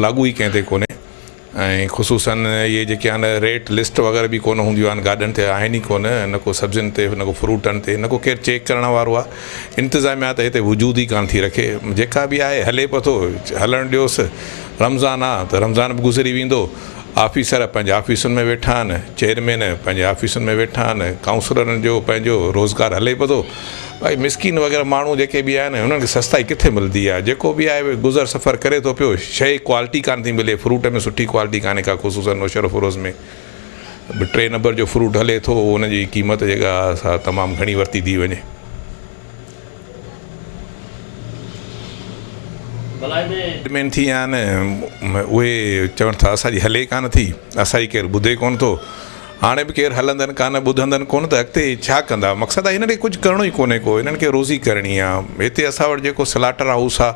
लागू ही कंहिं ते कोन्हे ऐं ख़ुसूसन इहे जेके आहिनि रेट लिस्ट वग़ैरह बि कोन हूंदियूं आहिनि गाॾियुनि ते आहिनि ई कोन न को सब्जियुनि ते न को फ्रूटनि ते न को केरु चेक करण वारो आहे इंतिज़ामिया त हिते वजूद ई कान थी रखे जेका बि आहे हले पियो थो हलणु ॾियोसि रमज़ान आहे त रमज़ान बि गुज़री वेंदो ऑफिसर पंहिंजे ऑफिसुनि में वेठा आहिनि चेयरमैन पंहिंजे ऑफिसुनि में वेठा आहिनि काउंसलरनि जो पंहिंजो रोज़गारु हले पियो थो भाई मिसकिन वग़ैरह माण्हू जेके बि आहिनि हुननि खे सस्ताई किथे मिलंदी आहे जेको बि आहे गुज़र सफ़र करे थो पियो शइ क्वालिटी कान थी मिले फ्रूट में सुठी क्वालिटी कान्हे का ख़ुशूसन नौशर फ़रोज़ में 3 नंबर जो फ्रूट हले थो हुनजी क़ीमत जेका असां तमामु घणी वरिती थी वञे मेन थी विया आहिनि उहे चवनि था असांजी हले कान थी असांजी केरु ॿुधे कोन थो हाणे बि केरु हलंदनि कान ॿुधंदनि कोन त अॻिते छा कंदा मक़सदु आहे हिन खे कुझु करिणो ई कोन्हे को हिननि खे रोज़ी करणी आहे हिते असां वटि जेको स्लाटर हाउस आहे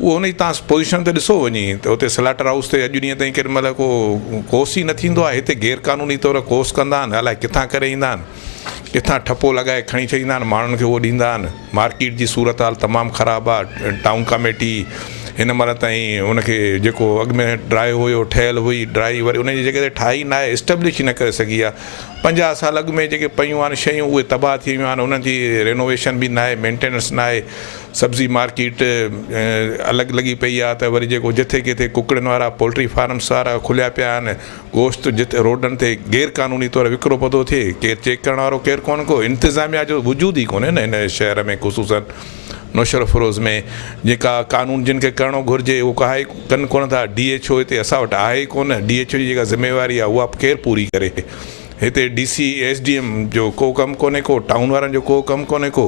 उहो हुन जी तव्हां पोज़ीशन ते ॾिसो वञी त हुते स्लाटर हाउस ते अॼु ॾींहं ताईं केॾी महिल को कोर्स ई न थींदो आहे हिते गैर क़ानूनी तौरु कोर्स कंदा आहिनि अलाए किथां करे ईंदा आहिनि किथां ठपो लॻाए खणी अची ईंदा आहिनि माण्हुनि खे उहो ॾींदा आहिनि मार्केट जी सूरत हाल तमामु ख़राबु आहे टाउन कमेटी हिन महिल ताईं हुनखे जेको अॻु में ड्राई हुयो ठहियलु हुई ड्राई वरी उनजी जॻह ते ठाही न आहे एस्टेब्लिश ई न करे सघी आहे 50 साल अॻु में जेके पयूं आहिनि शयूं उहे तबाह थी वियूं आहिनि उन्हनि जी रेनोवेशन बि न आहे मेंटेनेंस न आहे सब्ज़ी मार्केट अलॻि लॻी पई आहे त वरी जेको जिथे किथे कुकड़नि वारा पोल्ट्री फार्म्स वारा खुलिया पिया आहिनि गोश्त जिते रोडनि ते गैर क़ानूनी तौरु विकिरो पियो थो थिए केरु चेक करण वारो केरु कोन को इंतिज़ामिया जो वजूद ई कोन्हे न हिन शहर में ख़ुशूसन नौशर फ़रोज़ में जेका क़ानून जिन खे करिणो घुरिजे उहो काहे कनि कोन था DHO हिते असां वटि आहे ई कोन DHO जी जेका ज़िम्मेवारी आहे उहा केरु पूरी करे हिते DC SDM जो को कमु कोन्हे को टाउन वारनि जो को कमु कोन्हे को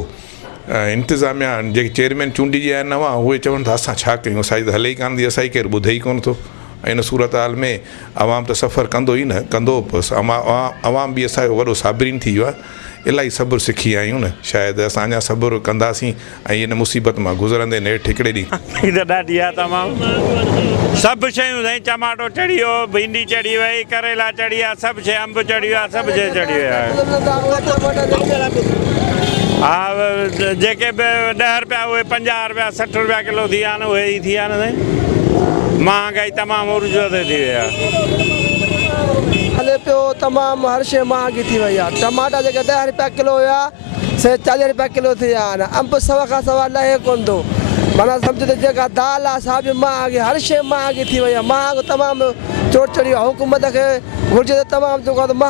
इंतिज़ामिया जेके चेयरमैन चूंडिजी आया आहिनि नवां उहे चवनि था असां छा कयूं असांजी त हले ई कान थी असांजी केरु ॿुधे ई कोन थो ऐं इन सूरत हाल में आवाम त सफ़र कंदो ई न कंदो बसि आवाम बि असांजो वॾो साबिरीन थी वियो आहे इलाही सब्र सिखी आहियूं न शायदि असां अञा सब्र कंदासीं ऐं इन मुसीबत मां गुज़रंदे नेठि हिकिड़े ॾींहुं ॾाढी आहे तमामु सभु शयूं साईं टमाटो चढ़ी वियो भिंडी चढ़ी वई करेला चढ़ी आहे सभु शइ अंब चढ़ी वियो आहे सभु शइ चढ़ी वियो आहे हा जेके बि 10 रुपया उहे 50 रुपया 60 रुपया किलो थी विया आहिनि उहे ई थी विया आहिनि साईं महांगाई तमामु उर्ज ते थी वई आहे हले पियो तमामु हर शइ महांगी थी वई आहे टमाटा जेके 10 रुपया किलो हुया से 40 रुपया किलो थी विया आहिनि अंब 100 खां सवा लहे कोन थो माना सम्झो त जेका दाल आहे सा बि महांगी हर शइ महांगी थी वई आहे महांगो तमामु चोट चढ़ी आहे हुकूमत खे घुरिजे त तमामु जेको